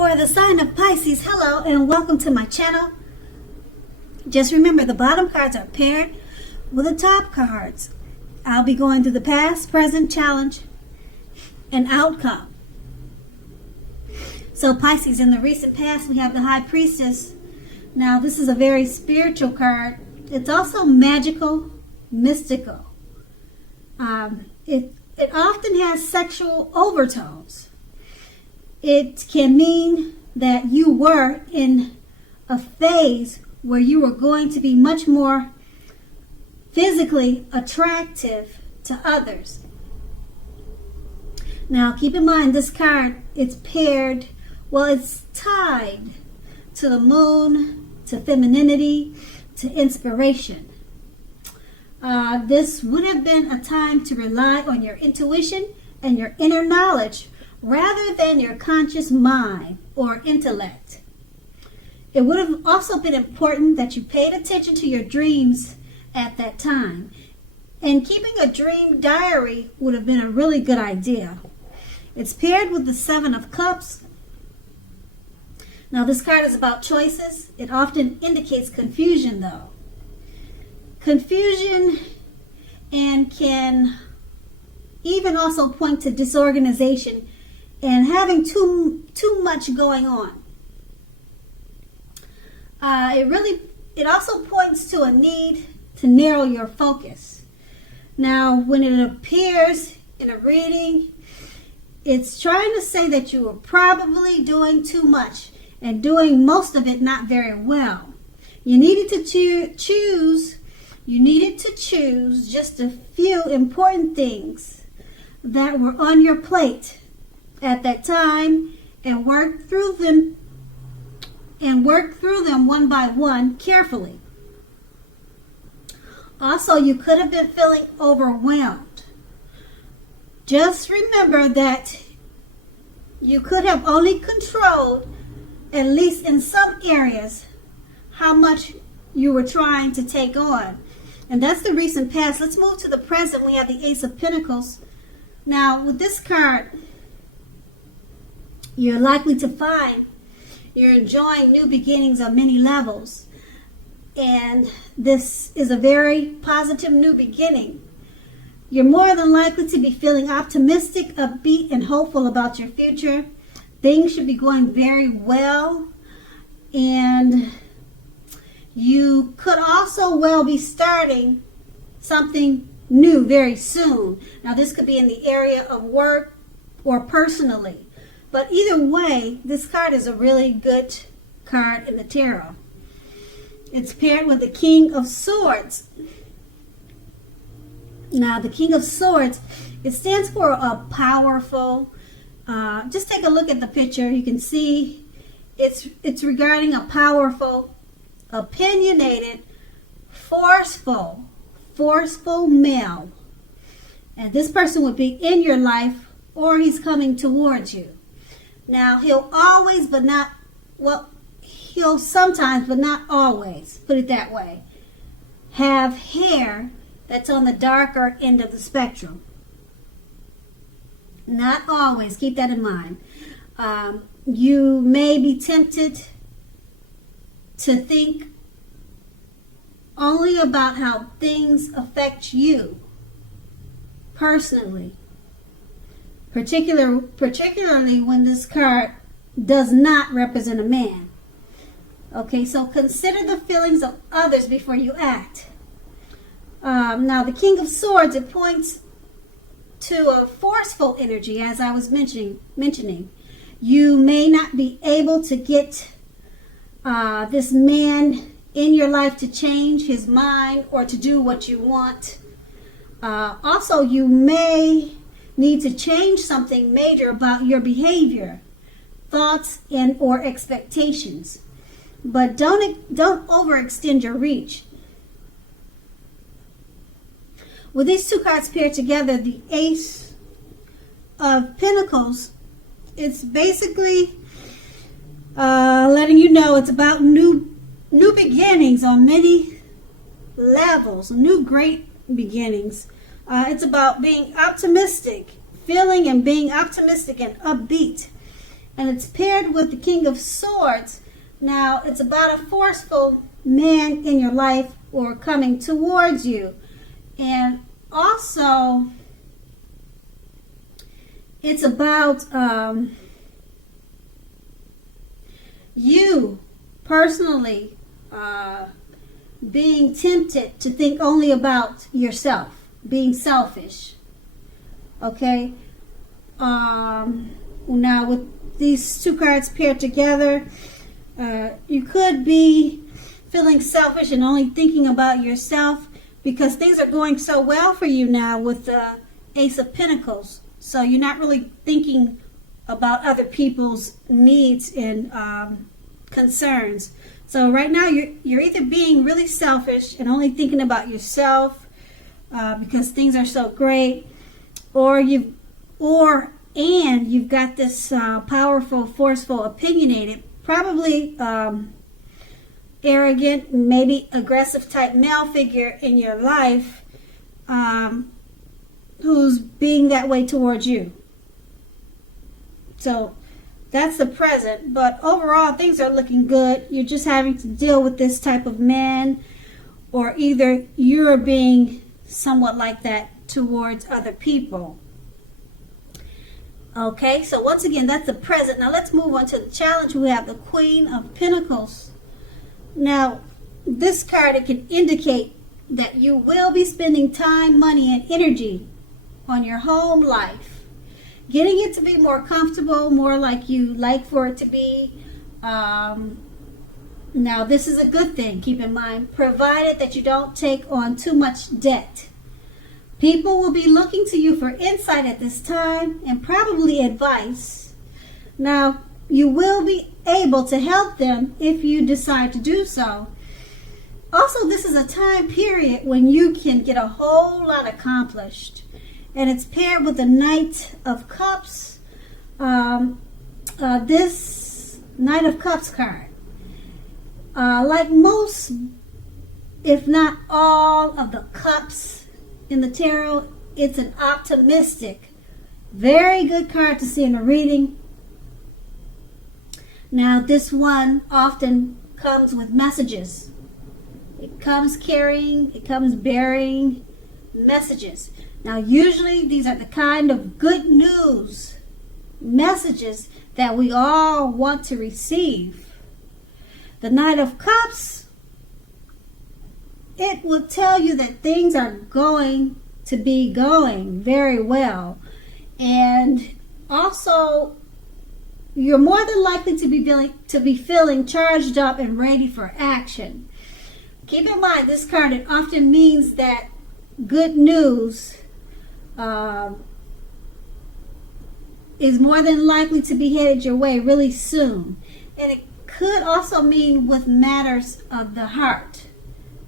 For the sign of Pisces, hello and welcome to my channel. Just remember, the bottom cards are paired with the top cards. I'll be going through the past, present, challenge, and outcome. So Pisces, in the recent past, we have the High Priestess. Now, this is a very spiritual card. It's also magical, mystical. It often has sexual overtones. It can mean that you were in a phase where you were going to be much more physically attractive to others. Now, keep in mind, this card, it's paired, it's tied to the moon, to femininity, to inspiration. This would have been a time to rely on your intuition and your inner knowledge rather than your conscious mind or intellect. It would have also been important that you paid attention to your dreams at that time. And keeping a dream diary would have been a really good idea. It's paired with the Seven of Cups. Now, this card is about choices. It often indicates confusion, though. Confusion, and can even also point to disorganization and having too much going on. It also points to a need to narrow your focus. Now, when it appears in a reading, it's trying to say that you are probably doing too much and doing most of it not very well. You needed to choose just a few important things that were on your plate at that time and work through them one by one carefully. Also, you could have been feeling overwhelmed. Just remember that you could have only controlled, at least in some areas, how much you were trying to take on. And that's the recent past. Let's move to the present. We have the Ace of Pentacles. Now, with this card, you're likely to find you're enjoying new beginnings on many levels. And this is a very positive new beginning. You're more than likely to be feeling optimistic, upbeat, and hopeful about your future. Things should be going very well. And you could also well be starting something new very soon. Now, this could be in the area of work or personally. But either way, this card is a really good card in the tarot. It's paired with the King of Swords. Now, the King of Swords, it stands for a powerful, just take a look at the picture. You can see it's regarding a powerful, opinionated, forceful male. And this person would be in your life, or he's coming towards you. Now, he'll sometimes, but not always, put it that way, have hair that's on the darker end of the spectrum. Not always, keep that in mind. You may be tempted to think only about how things affect you personally. Particularly when this card does not represent a man. Okay, so consider the feelings of others before you act. Now, the King of Swords, it points to a forceful energy, as I was mentioning. You may not be able to get this man in your life to change his mind or to do what you want. Also, you may need to change something major about your behavior, thoughts, and or expectations. But don't overextend your reach. With these two cards paired together, the Ace of Pentacles, it's basically letting you know it's about new beginnings on many levels, new great beginnings. It's about being optimistic, feeling and being optimistic and upbeat. and it's paired with the King of Swords. Now, it's about a forceful man in your life or coming towards you. And also, it's about you personally being tempted to think only about yourself, being selfish. Okay? Now, with these two cards paired together, you could be feeling selfish and only thinking about yourself because things are going so well for you now with the Ace of Pentacles. So you're not really thinking about other people's needs and concerns. So right now you're either being really selfish and only thinking about yourself because things are so great, or you've got this powerful, forceful, opinionated, probably arrogant, maybe aggressive type male figure in your life who's being that way towards you. So that's the present, but overall things are looking good. You're just having to deal with this type of man, or either you're being somewhat like that towards other people. Okay, so once again, that's the present. Now let's move on to the challenge. We have the Queen of Pentacles. Now, this card, it can indicate that you will be spending time, money, and energy on your home life, getting it to be more comfortable, more like you like for it to be. Now, this is a good thing, keep in mind, provided that you don't take on too much debt. People will be looking to you for insight at this time and probably advice. Now, you will be able to help them if you decide to do so. Also, this is a time period when you can get a whole lot accomplished. And it's paired with the Knight of Cups. This Knight of Cups card, like most, if not all of the cups in the tarot, it's an optimistic, very good card to see in a reading. Now, this one often comes with messages. It comes carrying, it comes bearing messages. Now, usually these are the kind of good news messages that we all want to receive. The Knight of Cups, it will tell you that things are going to be going very well. And also, you're more than likely to be feeling charged up and ready for action. Keep in mind, this card, it often means that good news is more than likely to be headed your way really soon. And it could also mean with matters of the heart.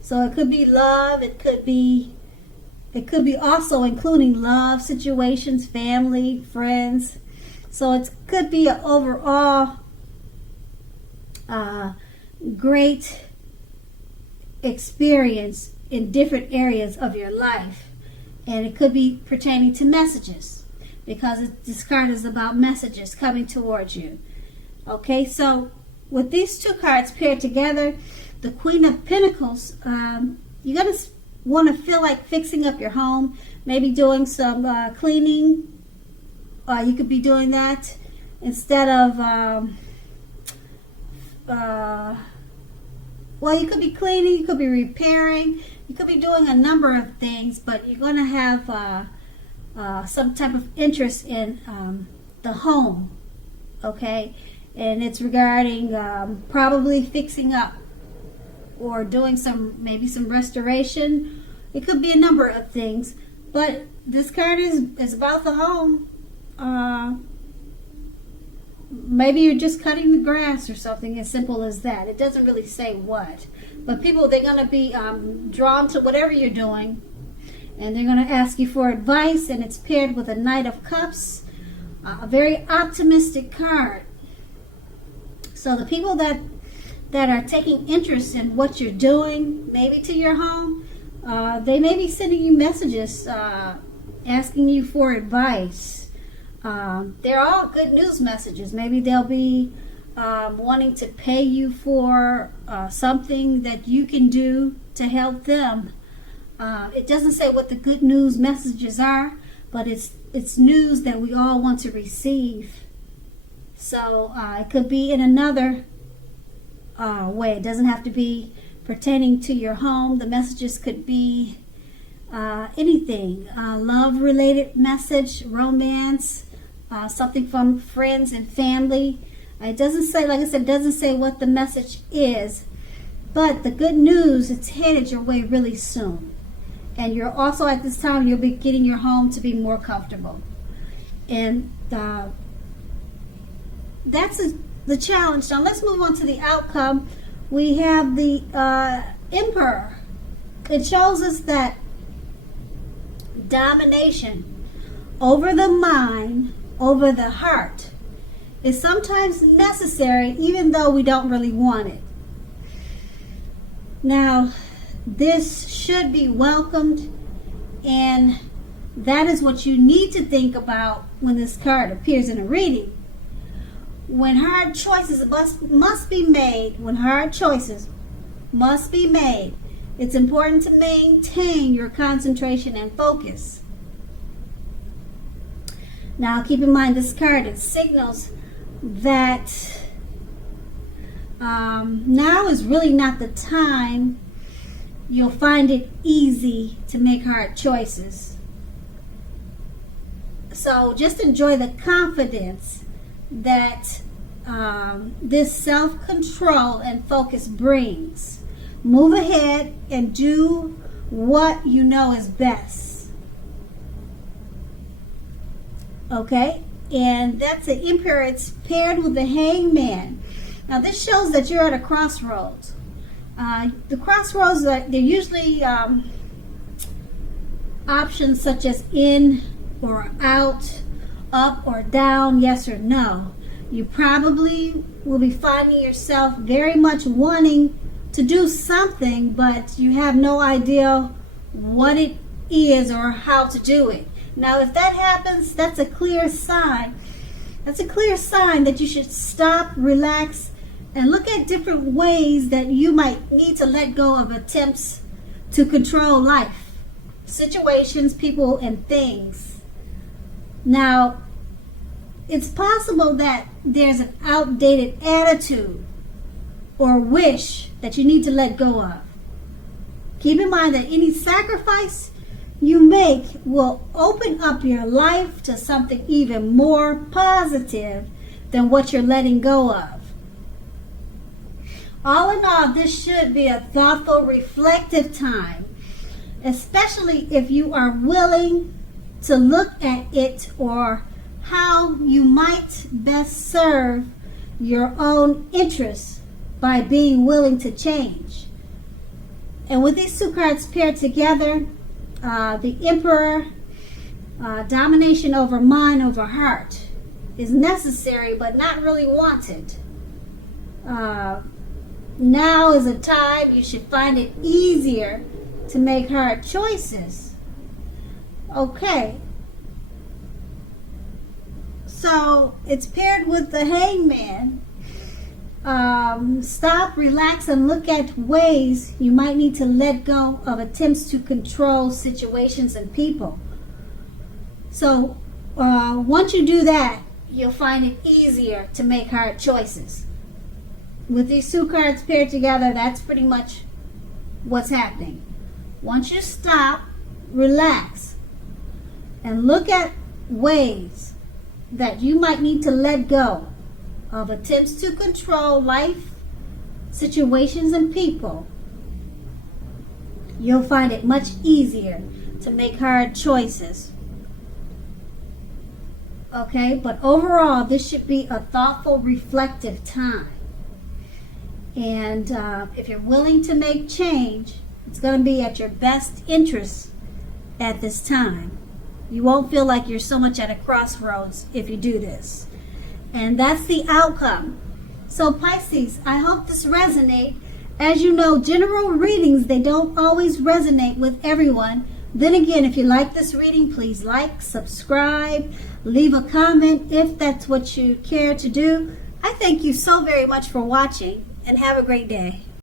So it could be love, it could be also including love situations, family, friends. So it could be an overall great experience in different areas of your life. And it could be pertaining to messages, because this card is about messages coming towards you. Okay, so with these two cards paired together, the Queen of Pentacles, you're going to want to feel like fixing up your home, maybe doing some cleaning. You could be doing that instead of, well, you could be cleaning, you could be repairing, you could be doing a number of things, but you're going to have some type of interest in the home, okay? And it's regarding probably fixing up or doing maybe some restoration. It could be a number of things, but this card is about the home. Maybe you're just cutting the grass or something as simple as that. It doesn't really say what. But people, they're going to be drawn to whatever you're doing. And they're going to ask you for advice. And it's paired with a Knight of Cups. A very optimistic card. So the people that are taking interest in what you're doing, maybe to your home, they may be sending you messages asking you for advice. They're all good news messages. Maybe they'll be wanting to pay you for something that you can do to help them. It doesn't say what the good news messages are, but it's news that we all want to receive. So it could be in another way. It doesn't have to be pertaining to your home. The messages could be anything. Love-related message, romance, something from friends and family. It doesn't say, like I said, it doesn't say what the message is. But the good news, it's headed your way really soon. And you're also, at this time, you'll be getting your home to be more comfortable. And that's the challenge. Now let's move on to the outcome. We have the Emperor. It shows us that domination over the mind, over the heart, is sometimes necessary, even though we don't really want it. Now, this should be welcomed, and that is what you need to think about when this card appears in a reading. When hard choices must be made, it's important to maintain your concentration and focus. Now, keep in mind, this card, it signals that now is really not the time you'll find it easy to make hard choices. So just enjoy the confidence that this self-control and focus brings. Move ahead and do what you know is best. Okay? And that's the Emperor. It's paired with the Hangman. Now this shows that you're at a crossroads. The crossroads, they're usually options such as in or out, up or down, yes or no. You probably will be finding yourself very much wanting to do something, but you have no idea what it is or how to do it. Now, if that happens, that's a clear sign. That's a clear sign that you should stop, relax, and look at different ways that you might need to let go of attempts to control life, situations, people, and things. Now, it's possible that there's an outdated attitude or wish that you need to let go of. Keep in mind that any sacrifice you make will open up your life to something even more positive than what you're letting go of. All in all, this should be a thoughtful, reflective time, especially if you are willing to look at it or how you might best serve your own interests by being willing to change. And with these two cards paired together, the Emperor, domination over mind, over heart, is necessary but not really wanted. Now is a time you should find it easier to make hard choices. Okay. So it's paired with the Hangman. Stop, relax, and look at ways you might need to let go of attempts to control situations and people. So once you do that, you'll find it easier to make hard choices. With these two cards paired together, that's pretty much what's happening. Once you stop, relax, and look at ways that you might need to let go of attempts to control life, situations, and people, you'll find it much easier to make hard choices. Okay, but overall, this should be a thoughtful, reflective time. And if you're willing to make change, it's going to be at your best interest at this time. You won't feel like you're so much at a crossroads if you do this. And that's the outcome. So Pisces, I hope this resonates. As you know, general readings, they don't always resonate with everyone, Then again, if you like this reading, please like, subscribe, leave a comment if that's what you care to do. I thank you so very much for watching, and have a great day.